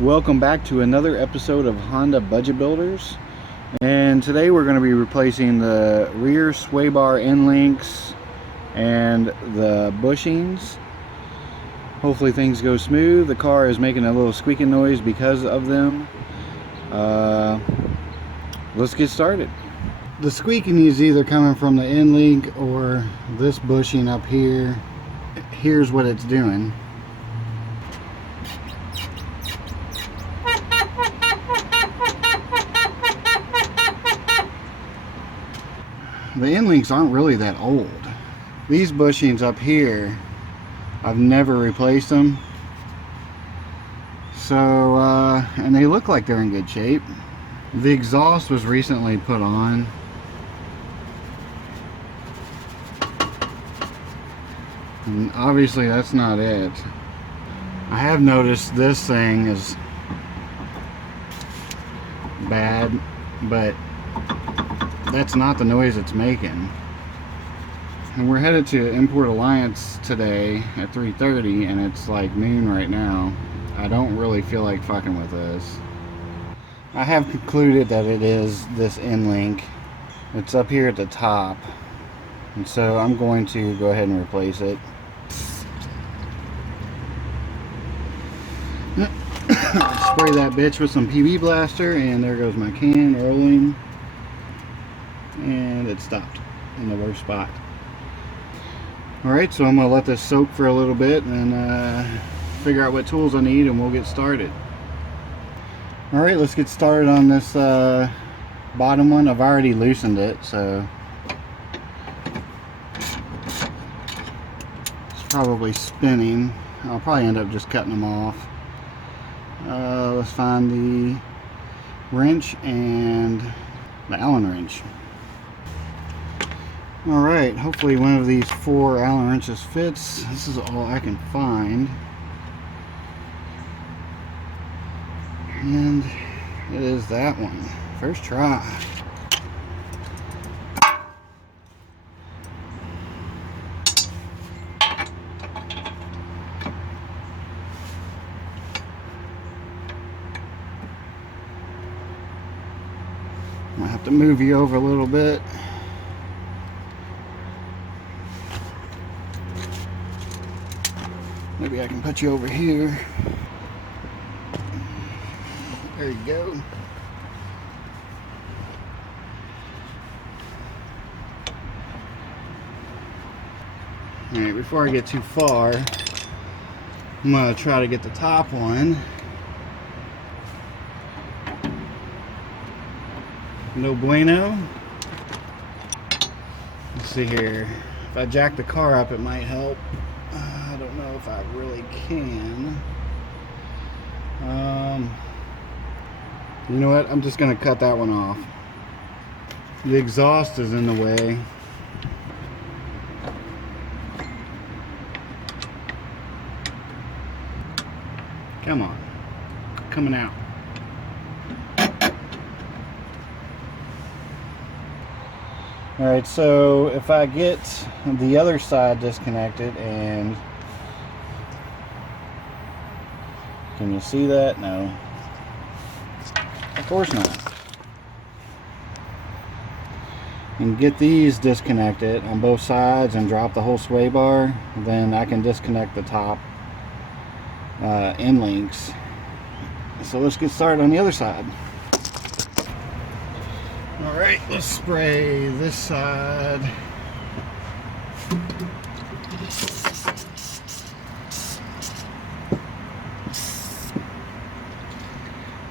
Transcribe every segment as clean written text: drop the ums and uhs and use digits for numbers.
Welcome back to another episode of Honda Budget Builders, and today we're going to be replacing the rear sway bar end links and the bushings. Hopefully things go smooth. The car is making a little squeaking noise because of them. Let's get started. The squeaking is either coming from the end link or this bushing up here. Here's what it's doing. The end links aren't really that old. These bushings up here, I've never replaced them. So, and they look like they're in good shape. The exhaust was recently put on. And obviously that's not it. I have noticed this thing is bad, but that's not the noise it's making. And we're headed to Import Alliance today at 3:30 and it's like noon right now. I don't really feel like fucking with this. I have concluded that it is this end link. It's up here at the top. And so I'm going to go ahead and replace it. Spray that bitch with some PB Blaster, and there goes my can rolling. And it stopped in the worst spot. Alright, so I'm going to let this soak for a little bit and figure out what tools I need, and we'll get started. Alright, let's get started on this bottom one. I've already loosened it, so it's probably spinning. I'll probably end up just cutting them off. Let's find the wrench and the Allen wrench. Alright, hopefully one of these 4 Allen wrenches fits. This is all I can find. And it is that one. First try. I have to move you over a little bit. Maybe I can put you over here. There you go. Alright, before I get too far, I'm going to try to get the top one. No bueno. Let's see here. If I jack the car up, it might help. I don't know if I really can. You know what? I'm just going to cut that one off. The exhaust is in the way. Come on. Coming out. Alright, so if I get the other side disconnected, and can you see that? No. Of course not. And get these disconnected on both sides and drop the whole sway bar, then I can disconnect the top end links. So let's get started on the other side. Alright, let's spray this side.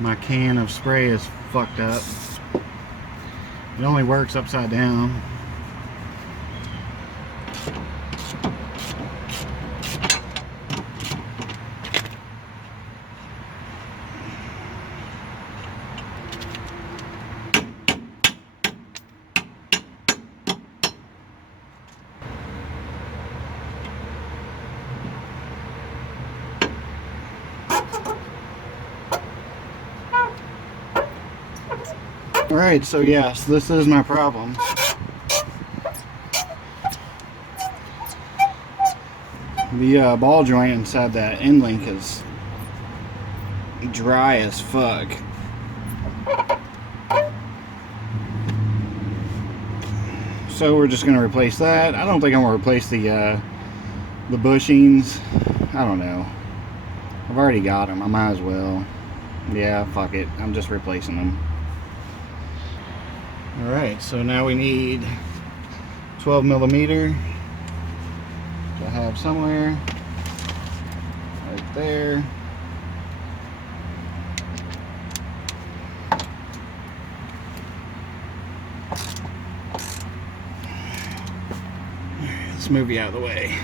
My can of spray is fucked up. It only works upside down. Alright, so yes, this is my problem. The ball joint inside that end link is dry as fuck. So we're just gonna replace that. I don't think I'm gonna replace the bushings. I don't know. I've already got them. I might as well. Yeah, fuck it. I'm just replacing them. Alright, so now we need 12 millimeter to have somewhere. Right there. Let's move you out of the way.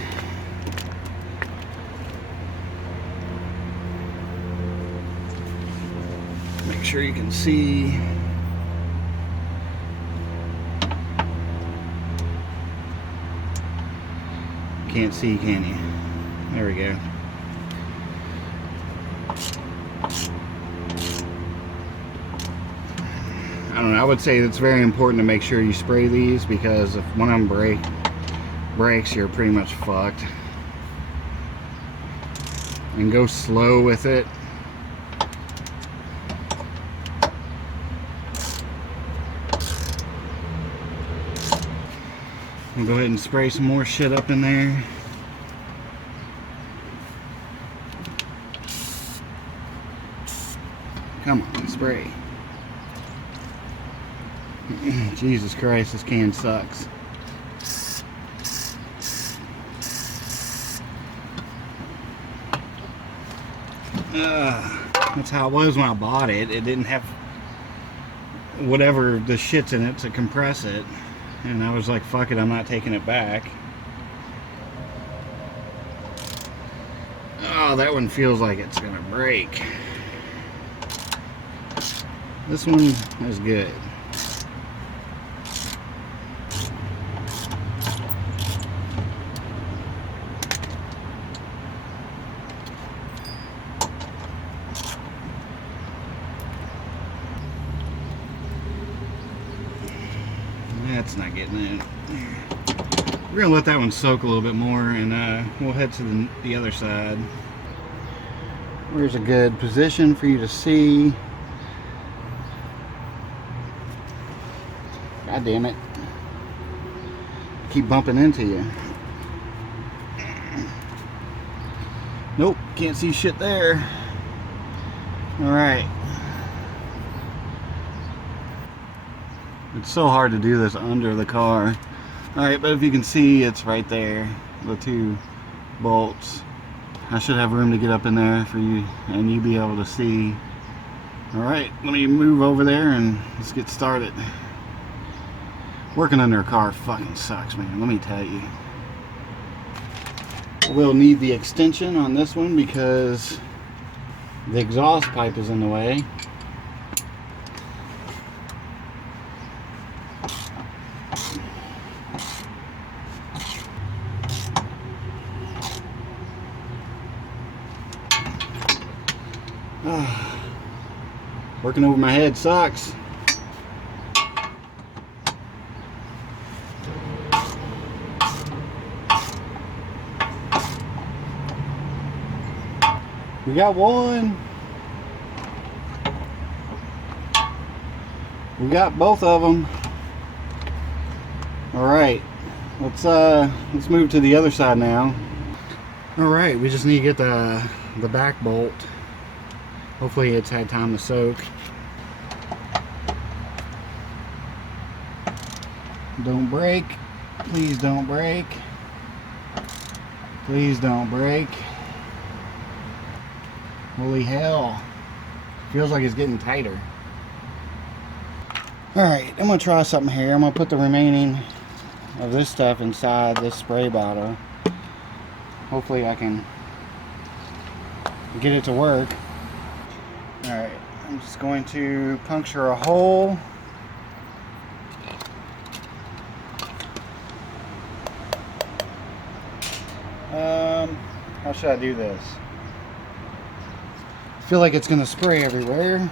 Make sure you can see. Can't see, can you? There we go. I don't know, I would say it's very important to make sure you spray these, because if one of them breaks, you're pretty much fucked. And go slow with it. And go ahead and spray some more shit up in there. Come on, spray. Jesus Christ, this can sucks. That's how it was when I bought it. It didn't have whatever the shit's in it to compress it. And I was like, fuck it, I'm not taking it back. Oh, that one feels like it's gonna break. This one is good. That's not getting in. We're gonna let that one soak a little bit more, and we'll head to the other side. Where's a good position for you to see? God damn it. Keep bumping into you. Nope, can't see shit there. Alright. It's so hard to do this under the car. Alright, but if you can see, it's right there. The two bolts. I should have room to get up in there for you, and you be able to see. Alright, let me move over there and let's get started. Working under a car fucking sucks, man. Let me tell you. We'll need the extension on this one because the exhaust pipe is in the way. Working over my head sucks. We got one. We got both of them. All right, let's move to the other side now. All right, we just need to get the back bolt. Hopefully it's had time to soak. Don't break. Please don't break. Please don't break. Holy hell. Feels like it's getting tighter. Alright, I'm going to try something here. I'm going to put the remaining of this stuff inside this spray bottle. Hopefully I can get it to work. Alright, I'm just going to puncture a hole. How should I do this? I feel like it's going to spray everywhere.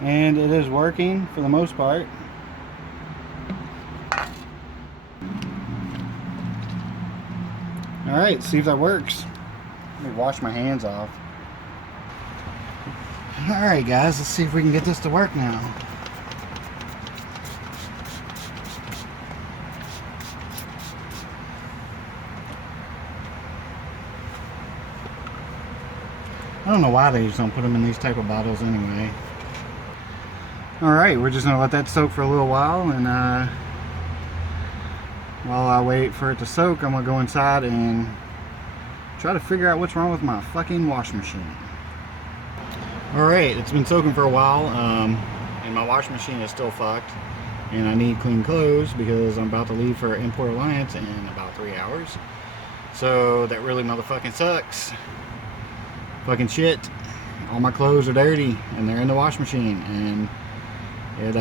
And it is working for the most part. Alright, see if that works. Let me wash my hands off. Alright guys, let's see if we can get this to work now. I don't know why they just don't put them in these type of bottles anyway. Alright, we're just going to let that soak for a little while, and while I wait for it to soak, I'm going to go inside and try to figure out what's wrong with my fucking washing machine. Alright, it's been soaking for a while, and my washing machine is still fucked, and I need clean clothes because I'm about to leave for Import Alliance in about 3 hours. So that really motherfucking sucks. Fucking shit. All my clothes are dirty and they're in the washing machine, and it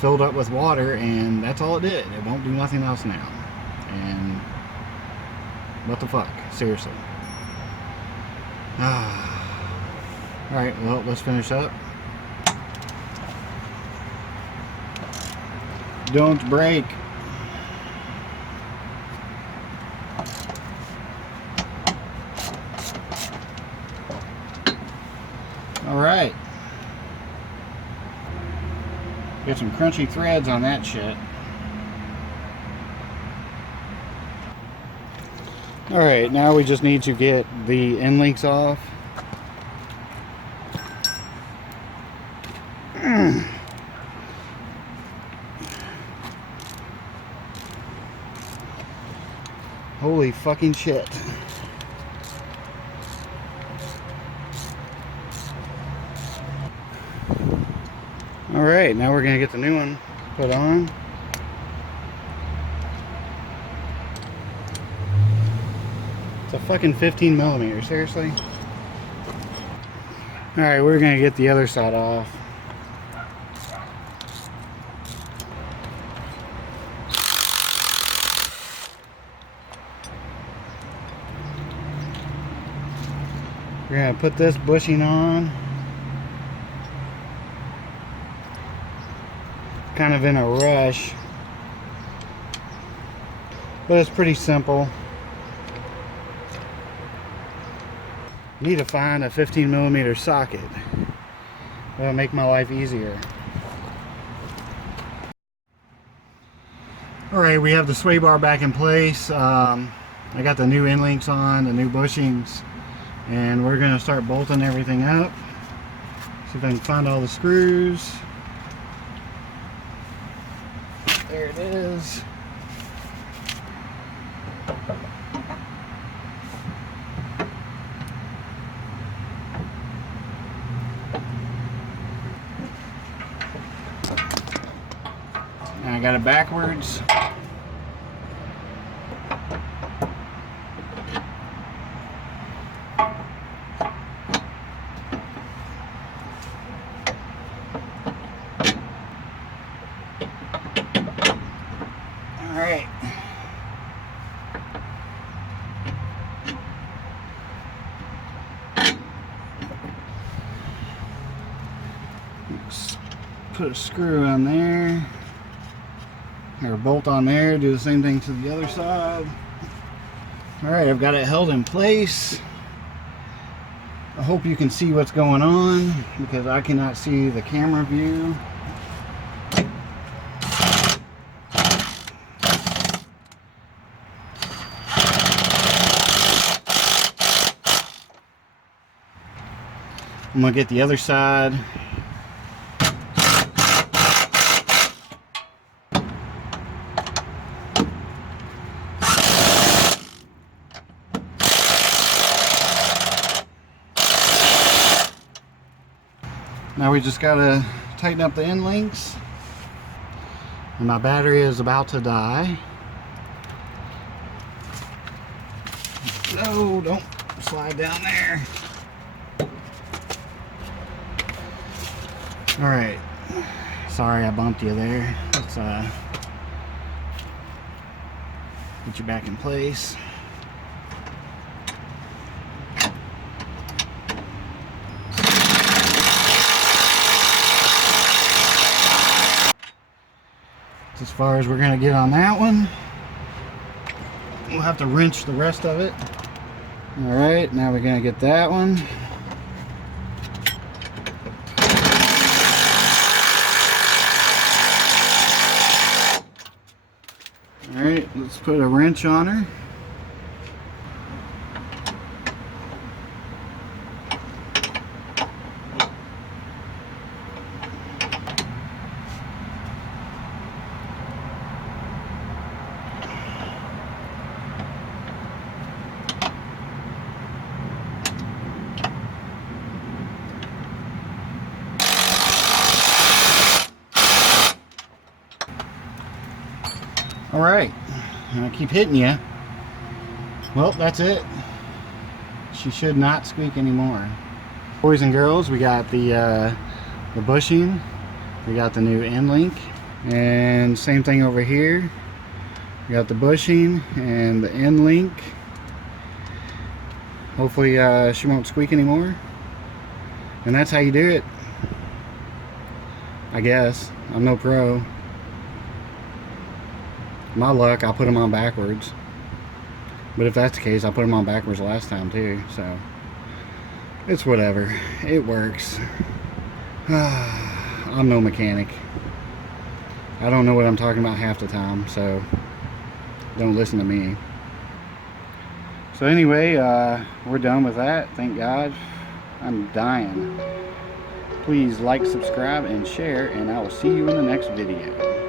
filled up with water, and that's all it did. It won't do nothing else now. And what the fuck? Seriously. Alright, well, let's finish up. Don't break. Alright. Get some crunchy threads on that shit. Alright, now we just need to get the end links off. Holy fucking shit. Alright, now we're going to get the new one put on. It's a fucking 15 millimeter, seriously? Alright, we're going to get the other side off. We're going to put this bushing on. Kind of in a rush, but it's pretty simple. Need to find a 15 millimeter socket. That'll make my life easier. Alright, we have the sway bar back in place. I got the new end links on, the new bushings, and we're going to start bolting everything up. See if I can find all the screws. There it is. And I got it backwards. Alright. Let's put a screw on there. Or a bolt on there. Do the same thing to the other side. Alright, I've got it held in place. I hope you can see what's going on, because I cannot see the camera view. I'm going to get the other side. Now we just got to tighten up the end links. And my battery is about to die. No, don't slide down there. Alright, sorry I bumped you there. Let's get you back in place. far as we're gonna get on that one. We'll have to wrench the rest of it. All right, now we're gonna get that one. All right, let's put a wrench on her. All right, I keep hitting you. Well, that's it. She should not squeak anymore. Boys and girls, we got the bushing, we got the new end link, and same thing over here. We got the bushing and the end link. Hopefully she won't squeak anymore. And that's how you do it, I guess. I'm no pro. My luck, I'll put them on backwards. But if that's the case, I put them on backwards last time too, so it's whatever. It works. I'm no mechanic. I don't know what I'm talking about half the time, so don't listen to me. So anyway, we're done with that. Thank God. I'm dying. Please like, subscribe, and share, and I will see you in the next video.